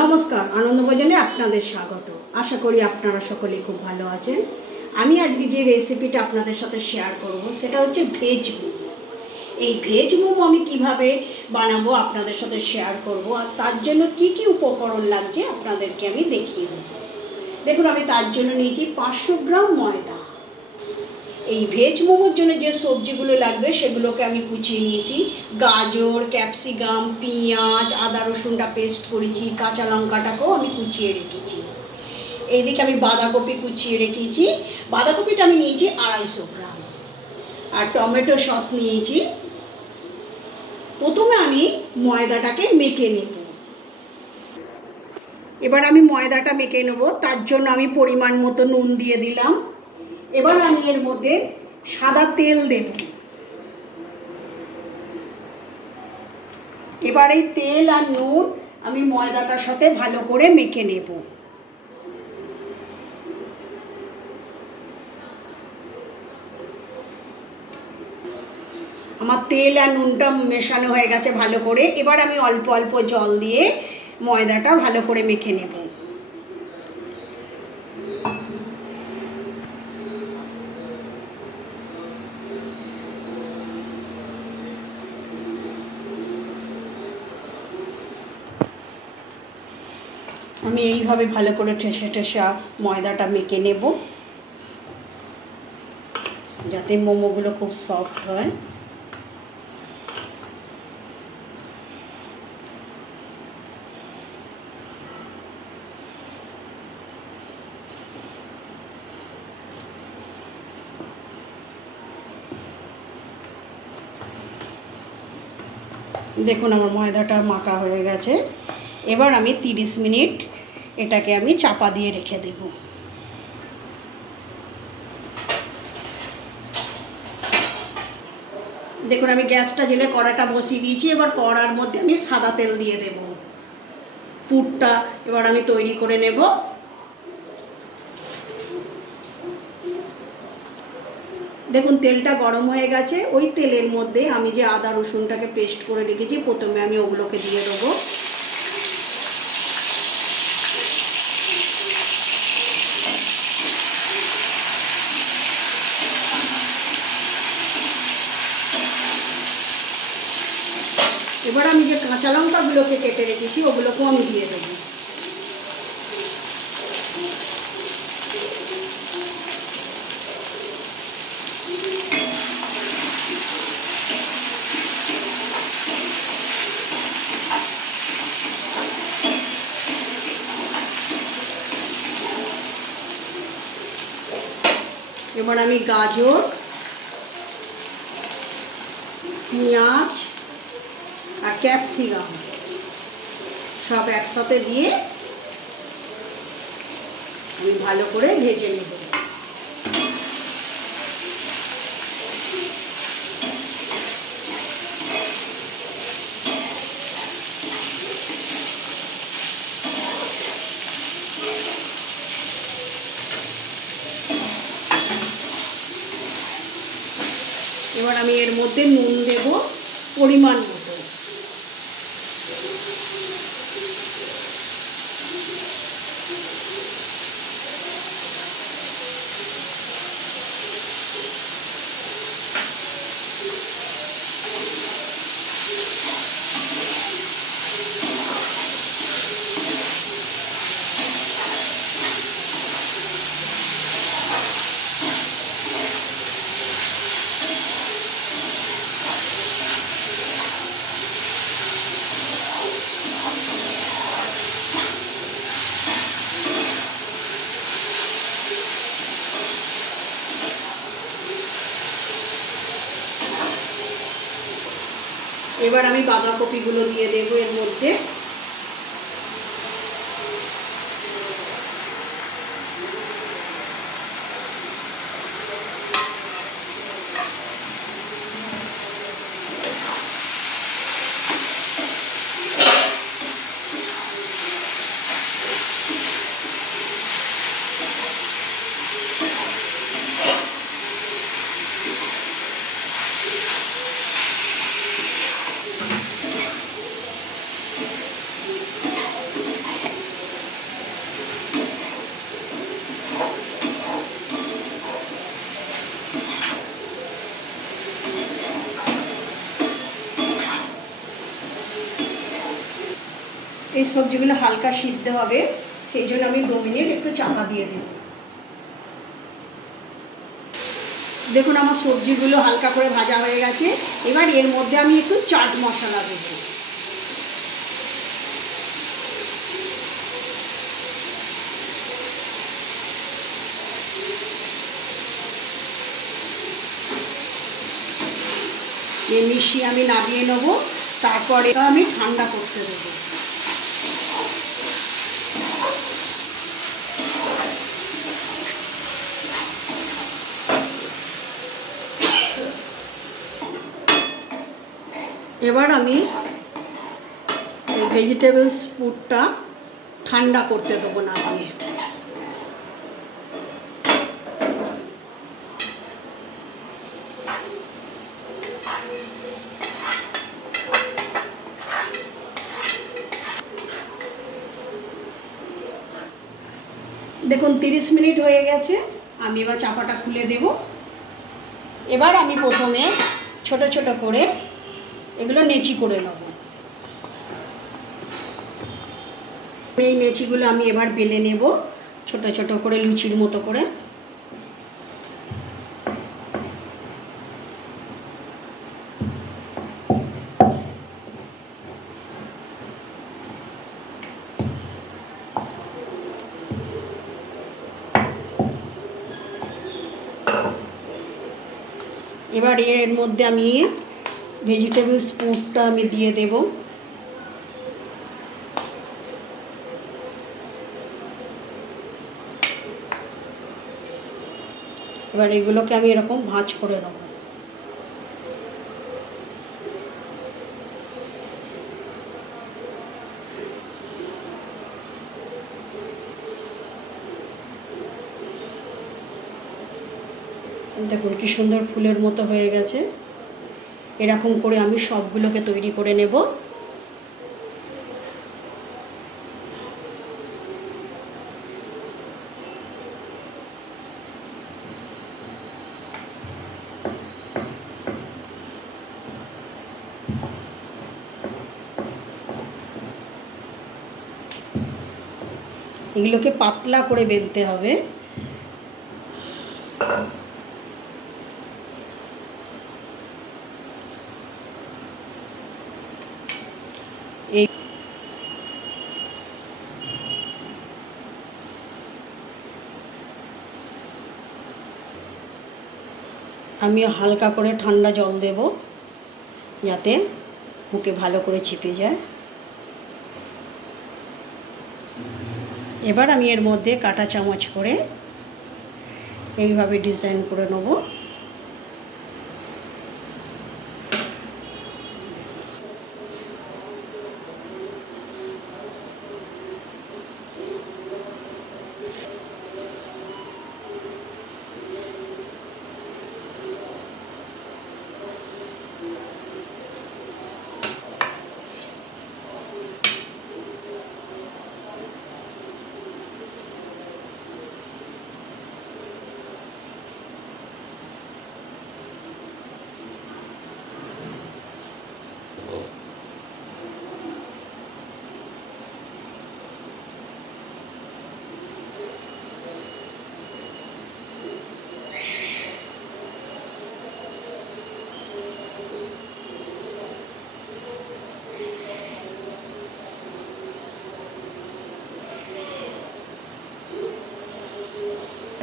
নমস্কার, আনন্দভোজনে আপনাদের স্বাগত। আশা করি আপনারা সকলে খুব ভালো আছেন। আমি আজকে যে রেসিপিটা আপনাদের সাথে শেয়ার করব সেটা হচ্ছে ভেজ মোমো। এই ভেজ মোমো আমি কিভাবে বানাবো আপনাদের সাথে শেয়ার করব, আর তার জন্য কি কি উপকরণ লাগছে আপনাদেরকে আমি দেখিয়ে দেব। দেখুন, আমি তার জন্য নিয়েছি 500 গ্রাম ময়দা। এই ভেজ মোমোর জন্য যে সবজিগুলো লাগবে সেগুলোকে আমি কুচিয়ে নিয়েছি। গাজর, ক্যাপসিকাম, পেঁয়াজ, আদা রসুনটা পেস্ট করেছি, কাঁচা লঙ্কাটাকেও আমি কুচিয়ে রেখেছি। এইদিকে আমি বাঁধাকপি কুচিয়ে রেখেছি। বাঁধাকপিটা আমি নিয়েছি 250 গ্রাম। আর টমেটো সস নিয়েছি। প্রথমে আমি ময়দাটাকে মেখে নেব। এবার আমি ময়দাটা মেখে নেব, তার জন্য আমি পরিমাণ মতো নুন দিয়ে দিলাম। এবার আমি এর মধ্যে সাদা তেল দেব। এবার এই তেল আর নুন আমি ময়দাটার সাথে ভালো করে মেখে নেব। আমার তেল আর নুনটা মেশানো হয়ে গেছে ভালো করে। এবার আমি অল্প অল্প জল দিয়ে ময়দাটা ভালো করে মেখে নেব। আমি এইভাবে ভালো করে ঠেসে ঠেসে ময়দাটা মেখে নেব, যাতে মোমোগুলো খুব সফট হয়। দেখুন, আমার ময়দাটা মাখা হয়ে গেছে। এবার আমি 30 মিনিট এটাকে আমি চাপা দিয়ে রেখে দেব। দেখুন, আমি গ্যাসটা জেলে কড়াটা বসিয়ে দিয়েছি। এবার কড়ার মধ্যে আমি সাদা তেল দিয়ে দেব। পুরটা এবার আমি তৈরি করে নেব। দেখুন, তেলটা গরম হয়ে গেছে। ওই তেলের মধ্যে আমি যে আদা রসুনটাকে পেস্ট করে রেখেছি, প্রথমে আমি ওগুলোকে দিয়ে দেবো। এবার আমি যে কাঁচা লঙ্কাগুলোকে কেটে রেখেছি ওগুলোকেও আমি দিয়ে দেবো। এবার আমি গাজর, পেঁয়াজ আর ক্যাপসিকাম সব একসাথে দিয়ে আমি ভালো করে ভেজে নেব। এবার আমি এর মধ্যে নুন দেব পরিমাণ মতো। এবার আমি বাঁধাকপিগুলো দিয়ে দেবো এর মধ্যে। এই সবজিগুলো হালকা সিদ্ধ হবে, সেই জন্য আমি 2 মিনিট একটু চাপা দিয়ে দেব। দেখুন আমার সবজিগুলো হালকা করে ভাজা হয়ে গেছে। এবার এর মধ্যে আমি একটু চাট মশলা দেব। মিশিয়ে আমি নামিয়ে নেব, তারপরে আমি ঠান্ডা করতে দেবো। এবার আমি ভেজিটেবলস পুরটা ঠান্ডা করতে দেবো নামিয়ে। দেখুন 30 মিনিট হয়ে গেছে, আমি এবার চাপাটা খুলে দেব। এবার আমি প্রথমে ছোট ছোট করে এগুলো নেচি করে নেব। এই নেচিগুলো আমি এবার বেলে নেব ছোট ছোট করে, লুচির মতো করে। এবার এর মধ্যে আমি ভেজিটেবলস পুরটা আমি দিয়ে দেব। এবার এগুলোকে আমি এরকম ভাঁজ করে নেব। দেখুন কি সুন্দর ফুলের মতো হয়ে গেছে। এরকম করে আমি সবগুলোকে তৈরি করে নেব। এগুলোকে পাতলা করে বেলতে হবে। এই আমি হালকা করে ঠান্ডা জল দেব যাতে মুখে ভালো করে চিপে যায়। এবার আমি এর মধ্যে কাঁটা চামচ করে এইভাবে ডিজাইন করে নেব।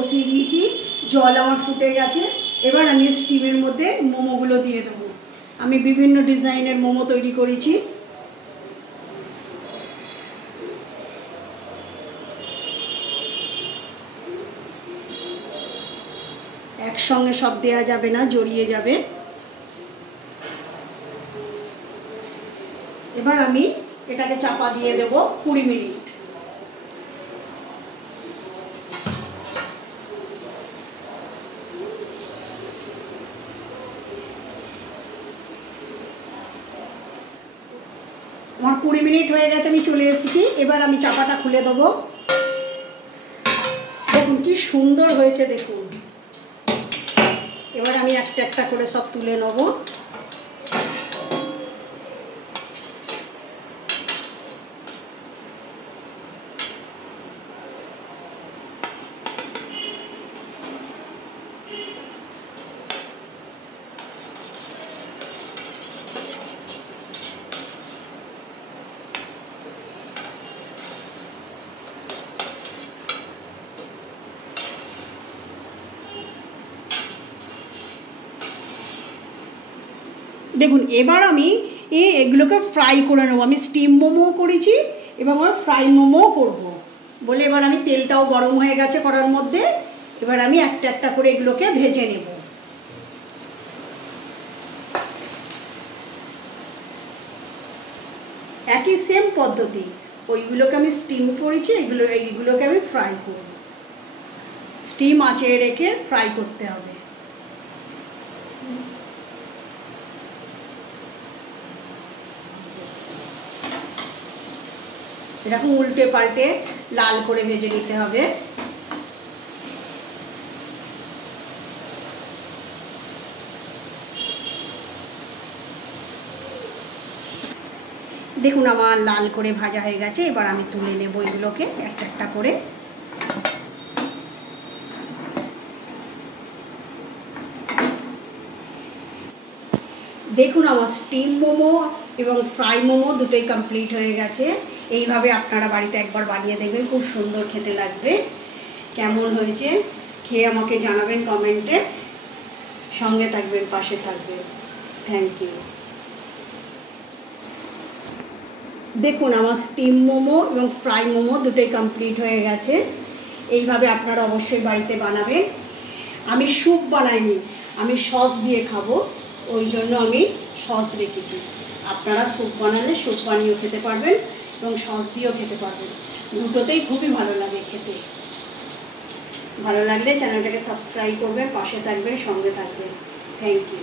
বসিয়ে দিয়েছি, জল আমার ফুটে গেছে। এবার আমি স্টিমের মধ্যে মোমোগুলো দিয়ে দেবো। আমি বিভিন্ন ডিজাইনের মোমো তৈরি করেছি। একসঙ্গে সব দেয়া যাবে না, জড়িয়ে যাবে। এবার আমি এটাকে চাপা দিয়ে দেব 20 মিনিট। আমার 20 মিনিট হয়ে গেছে, আমি চলে এসেছি। এবার আমি চাপাটা খুলে দেবো। দেখুন কি সুন্দর হয়েছে, দেখুন। এবার আমি একটা একটা করে সব তুলে নেব। দেখুন এবার আমি এগুলোকে ফ্রাই করে নেবো। আমি স্টিম মোমো করেছি, এবার আমার ফ্রাই মোমো করব বলে এবার আমি তেলটাও গরম হয়ে গেছে কড়ার মধ্যে। এবার আমি একটা একটা করে এগুলোকে ভেজে নেব। একই সেম পদ্ধতি, ওইগুলোকে আমি স্টিম করেছি, এইগুলোকে আমি ফ্রাই করব। স্টিম আঁচে রেখে ফ্রাই করতে হবে। এরকম উল্টে পাল্টে লাল করে ভেজে নিতে হবে। দেখুন আমার লাল করে ভাজা হয়ে গেছে, এবার আমি তুলে নেব এগুলোকে একটা একটা করে। দেখুন আমার স্টিম মোমো এবং ফ্রাই মোমো দুটোই কমপ্লিট হয়ে গেছে। এইভাবে আপনারা বাড়িতে একবার বানিয়ে দেখবেন, খুব সুন্দর খেতে লাগবে। কেমন হয়েছে খেয়ে আমাকে জানাবেন কমেন্টে। সঙ্গে থাকবেন, পাশে থাকবেন। Thank you. দেখুন আমার স্টিম মোমো এবং ফ্রাই মোমো দুটোই কমপ্লিট হয়ে গেছে। এইভাবে আপনারা অবশ্যই বাড়িতে বানাবেন। আমি স্যুপ বানাইনি, আমি সস দিয়ে খাবো, ওই জন্য আমি সস রেখেছি। আপনারা স্যুপ বানালে স্যুপ বানিয়েও খেতে পারবেন এবং সস দিয়েও খেতে পারবেন। দুটোতেই খুবই ভালো লাগে খেতে। ভালো লাগলে চ্যানেলটাকে সাবস্ক্রাইব করবেন, পাশে থাকবেন, সঙ্গে থাকবেন। Thank you.